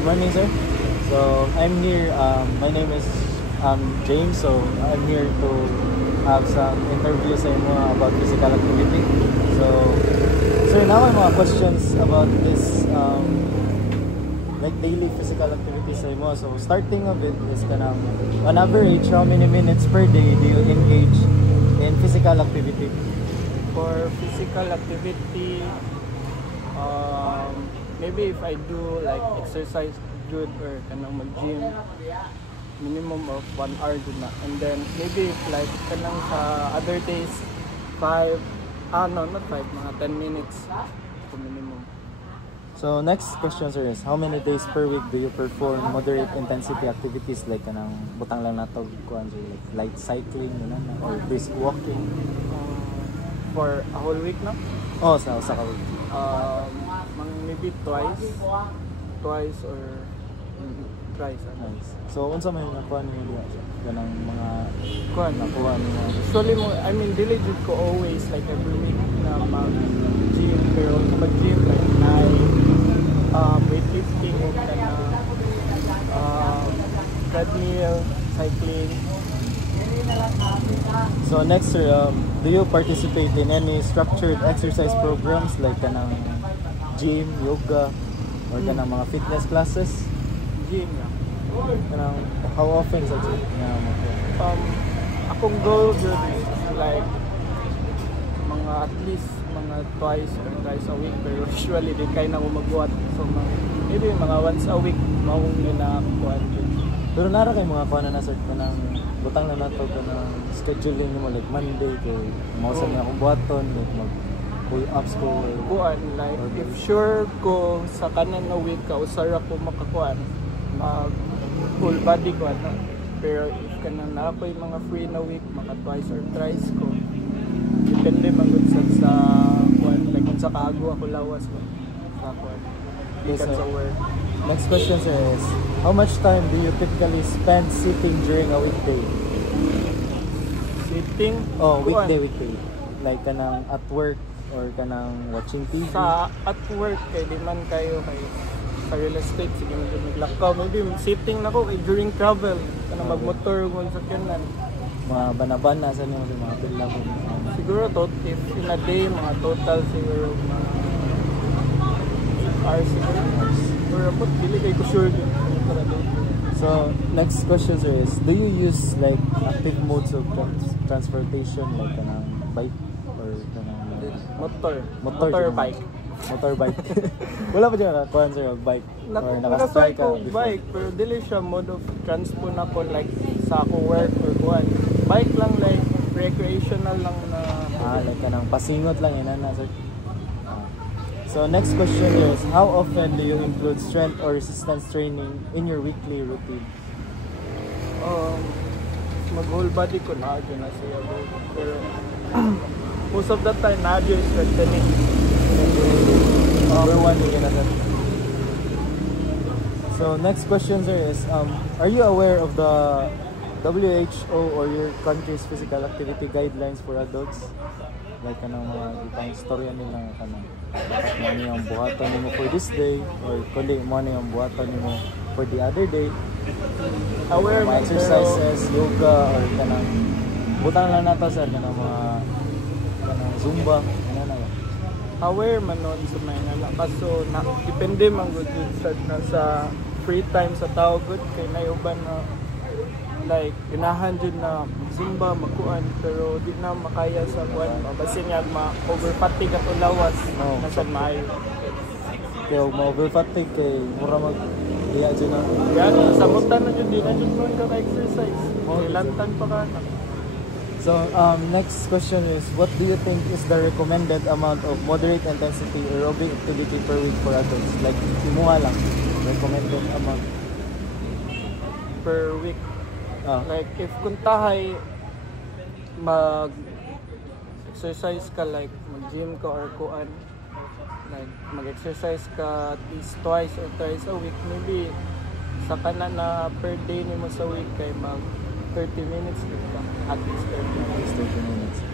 Good morning, sir. So I'm here. My name is James. So I'm here to have some interview sa imo about physical activity. So, sir, now I have questions about this like daily physical activity sa imo. So starting of it is kanang on average, how many minutes per day do you engage in physical activity? For physical activity, maybe if I do like exercise good or kanang mag-gym, minimum of 1 hour dun na. And then maybe if like kanang sa other days, not 5, mga 10 minutes to minimum. So next question, sir, is how many days per week do you perform moderate intensity activities like kanang butang lang nato kuan like light cycling or brisk walking? For a whole week na? Oh, sa ka week. Maybe twice or thrice. Nice. So unsa may nakuha niyo diha kanang mga kuan nakuha niyo? Usually diligent ko always like every week na mag-gym, pero mag-gym like weightlifting o treadmill, cycling. So next, sir, do you participate in any structured exercise programs like kanang gym, yoga, or kanang mga fitness classes? Gym na. Kanang how often sa gym? Akong goal yun is like mga at least mga twice or thrice a week, pero usually di kaya na umagbuhat. So maybe mga once a week maong ginakuan yun. Pero nara kay mga kuha na sir kanang butang na nato kanang scheduling mo like Monday kay mao sa niya akong buhaton like mag pull ups ko kuan like if sure ko sa kanan na week ka usara ko makakuan mag full body ko ano. Pero if kanang na ako yung mga free na week maka twice or thrice ko depende man gud sa kuan like kung sa kaago ako lawas ko sa kuan ikan sa work. Next question, sir, is how much time do you typically spend sitting during a weekday? Sitting? Oh, weekday. Like kanang at work or kanang watching TV? Sa at work kay di man kayo kay sa real estate sige man naglakaw maybe sitting na ko kay during travel kanang magmotor mo sa kyanan mga banabana sa niyo mga pila mo siguro if in a day mga total siguro mga hours siguro or about dili kay ko sure din. So next question, sir, is do you use like active modes of transportation like kanang bike or kanang motorbike? Wala pa dyan kuhan, sir, bike or naka-strike ka bike pero dili siya mode of transport na ko like sa ako work or kuhan. Bike lang like recreational lang na like kanang pasingot lang ina na, sir. So next question is how often do you include strength or resistance training in your weekly routine? Mag whole body ko na na siya pero most of the time na yung strengthening. Number one again na. So next question, sir, is are you aware of the WHO or your country's physical activity guidelines for adults? Like kanang mga ibang istorya nila kanang ano yung buhatan nimo for this day or kuli mo ano yung buhatan nimo for the other day. Aware mga exercises, yoga or kanang butang lang nato sa kanang mga kanang zumba ano na. Aware man nun sa mga nala kaso depende man gud sa free time sa tao gud kay nayuban na like ganahan jud na zumba makuan pero di na makaya sa kuan basin nga over fatigue ato lawas nasa maayo kaya over fatigue kay mura mag diya jud na yan sa mutan na jud di na jud ka exercise lantan pa ka. So next question is what do you think is the recommended amount of moderate intensity aerobic activity per week for adults like imuha lang recommended amount per week? Like if kuntahay mag-exercise ka like mag-gym ka or kuan like mag-exercise ka at least twice or thrice a week maybe sa kanan na per day nimo sa week kay mag 30 minutes ka at least 30 minutes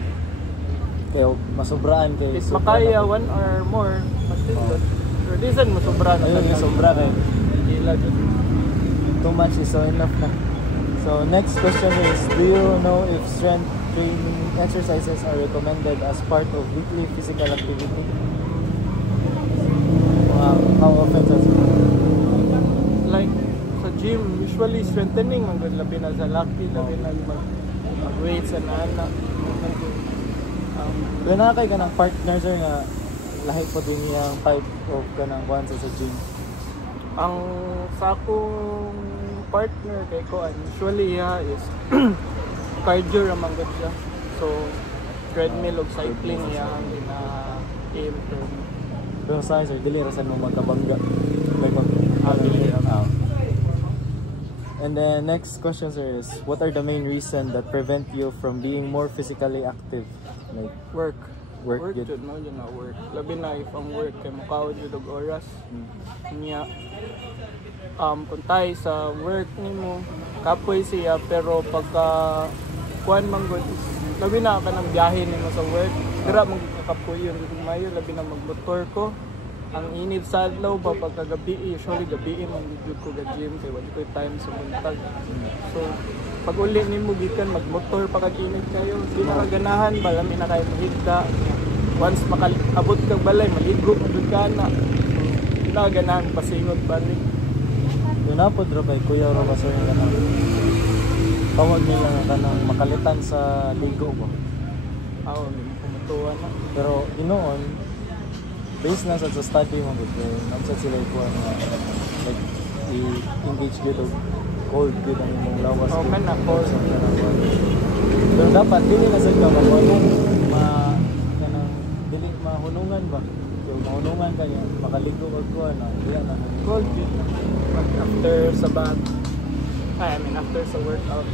kaya masubraan kay if makaya 1 or more mas dito pero di sad masobra na ayun sobra kay sila dun. Too much is so enough na. So next question is, do you know if strength training exercises are recommended as part of weekly physical activity? How often does it? Like sa gym, usually strengthening ang good, labi na sa laki, labi na mag-weights and ana. Doon na kay ka ng partner sir nga lahi po din yung type of ka ng kuhan sa gym. Ang sa akong partner kay ko usually is cardio ramang good siya. So treadmill ug cycling ang gina-aim term. Pero sa sir, dili ra sa mo magkabangga. Like Dili. And then next question sir is, what are the main reasons that prevent you from being more physically active? Like Work Work jud no yun na work. Labi na if ang work kay mukaon jud og oras. Niya kung tayo sa work nimo kapoy siya pero pagka kuan man gud labi na ka ng biyahe nimo sa work dira man kapoy yun dito mayo labi na magmotor ko ang init sa adlaw pa pagkagabi usually gabi man gud ko ga gym kay wala ko time sa buntag. So pag uli nimo gikan magmotor pa kag init kayo di na kaganahan ba lami na kayo mahigda once makaabot kag balay maligo man jud kana di na kaganahan pasingot balik. yun na po drabay kuya ro sir nga nang tawag nila nga kanang makalitan sa ligo ba. May kumutuwa na. Pero inoon based na sa study mo gud namsad sila ikuan nga like i-engage gid og cold gid ang imong lawas. Man na cold. Pero dapat dili na sa kamahunong kanang dili mahunungan ba. Kung mahunungan kaya makaligo og kuan na diya na Cold yun. But after sa bath, after sa workout.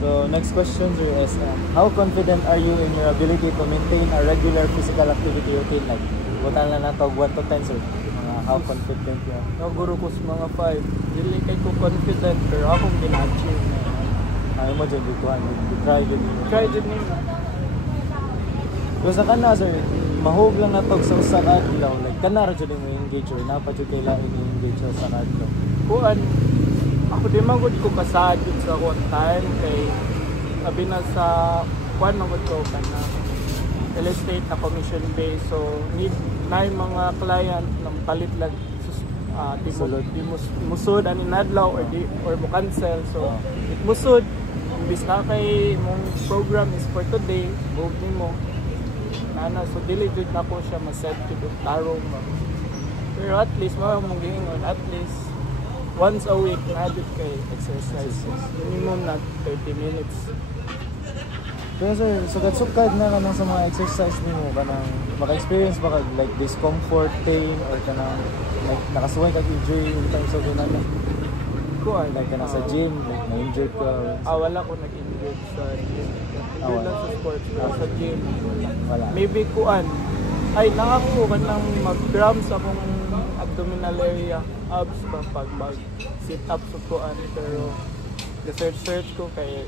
So next question sir is, how confident are you in your ability to maintain a regular physical activity routine? Like, butan lang nato 1 to 10 sir. How confident you are? Naguro ko sa mga 5. Dili kay ko confident pero akong gina-achieve. Ayaw mo dyan, dikuhan, try dyan. Try dyan nila. So sa kana sir, mahug lang natog sa usang adlaw. Like, kana rin dyan mo engage or napadyo kailangan i-engage sa usang adlaw. Kuan, ako di magod ko kasaad yun sa one time kay sabi na sa kuan magod ko ka na real estate na commission based so need na yung mga client ng palit lang di musud ani nadlaw or mo cancel so it musud imbis na kay mong program is for today move nimo nana so dili jud na ko siya ma-set to tarong pero at least mong giingon at least once a week na jud kay exercise minimum na 30 minutes. Pero sir, sukad-sukad na kanang sa mga exercise nimo kanang maka-experience ba kag like discomfort, pain or kanang like nakasuway kag injury in terms of ano? Kuan Like kanang sa gym, like na-injured ka or wala ko nag-injured sa gym. Injured lang sa sports pero sa gym wala. maybe kuan ay nakako kanang mag-grams akong abdominal area abs pa pag mag sit up sa kuan pero search ko kay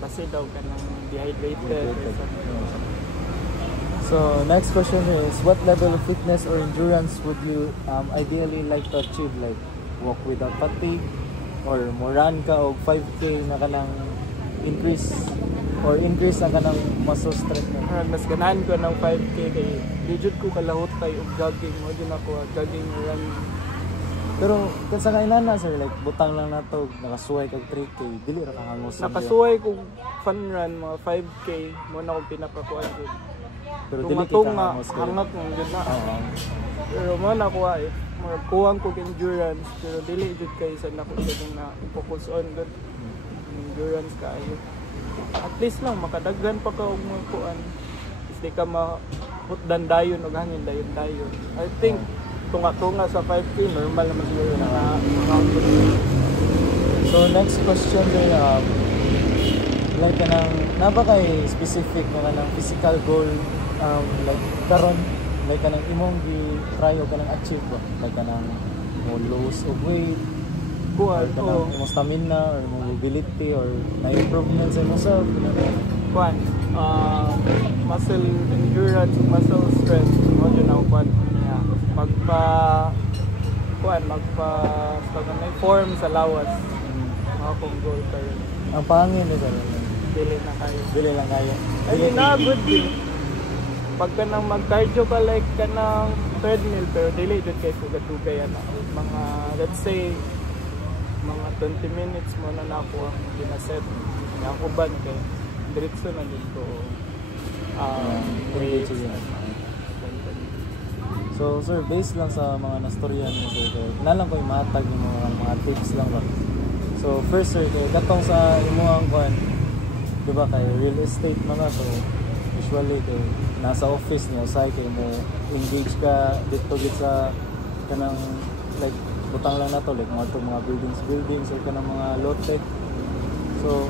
kasi daw ka ng dehydrated. So next question is, what level of fitness or endurance would you ideally like to achieve? Like walk without fatigue or mo run ka og 5K na kanang increase na kanang muscle strength na. Mas ganahan ko ng 5K kay digit ko kalahot kay og jogging mo din ako jogging run. Pero kung sa kailan na sir, like butang lang na to, nakasuway kag 3K, dili ra kahangos. Nakasuway ko fun run mga 5K mo na akong pinakakuan jud. Pero dili kita kahangos hangat mo jud na. Pero mo na kuha mga kuwang ko endurance pero dili jud kay sa nako jud na focus on good endurance kaayo. At least lang makadaghan pa ka og mga kuan. Di ka mahutdan dayon og hangin dayon. I think tunga sa 5K normal naman siguro na So next question din, like kanang napakay specific na kanang physical goal like karon like kanang imong gi-try o kanang achieve ba? Like kanang mo lose of weight or kanang imong stamina or imong mobility or na-improvement sa imong self kuan muscle endurance, muscle strength mo yun ako kuan magpa kuan sa may form sa lawas. Mga kong goal kayo. Ang pangin ni sir. Dili na kayo. Dili lang kayo. Ay, na good din. Pagka nang mag-cardio ka like ka ng treadmill, pero dili dito kay sugat-dugay ano. Mga, let's say, mga 20 minutes mo na ako ang ginaset. Ako ban kay diretso na dito. Engage yun. So sir, based lang sa mga nastoryan mo sir, nalang ko imatag yung mga tips lang ba. So first sir, katong sa imuhang kuan, di ba kay real estate mga so usually kay nasa office niyo say kay mo engage ka dito gid sa kanang like butang lang na to like mga buildings or kanang mga lote. So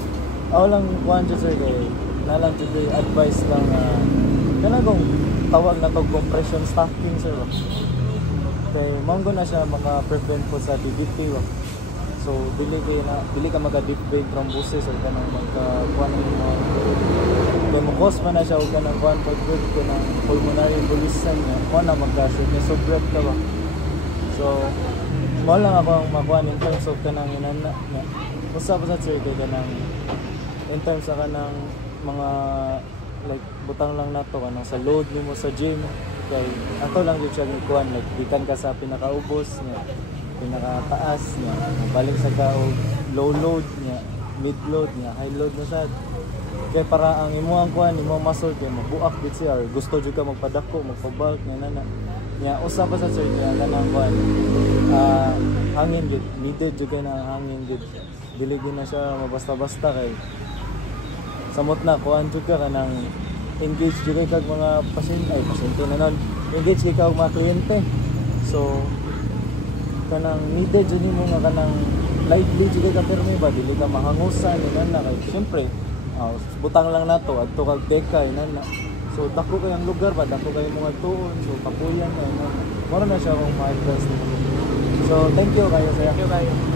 ako lang kuan dyan sir kay nalang dito advice lang na kanang kung tawag na to compression stacking sir. Kay manggo na siya maka-prevent po sa DVT ba. So dili ka maka-deep vein thrombosis or kanang magka-kuan mo. Kung mo-cause man na siya o kanang kuan pag-good kanang pulmonary embolism niya, kuan na magka-shoot niya subret ka ba. So mo lang ako ang makuan in terms of kanang inana niya. Usa pa sa sir kay kanang in terms sa kanang mga like butang lang nato kanang sa load nimo sa gym kay ato lang gyud siya kuan like gikan ka sa pinakaubos niya pinakataas niya balik sa ka og low load niya mid load niya high load na sad kay para ang imong kuan imong muscle kay mabuak gid siya or gusto jud ka magpadako magpa-bulk niya nana niya usa pa sa sir niya kanang kuan hangin gid needed jud kay na hangin gid dili gid na siya mabasta-basta kay samot na kuan jud ka kanang engage jud kag mga pasyente na non engage kay kag mga kliyente so kanang needed jud nimo nga kanang lightly jud ka permi ba dili ka mahangusan inan na kay syempre butang lang nato adto kag deka inan na so dako kay ang lugar ba dako kay mga tuon so kapuyan na inan mo na siya akong ma-advise so thank you kayo sir. Thank you kayo.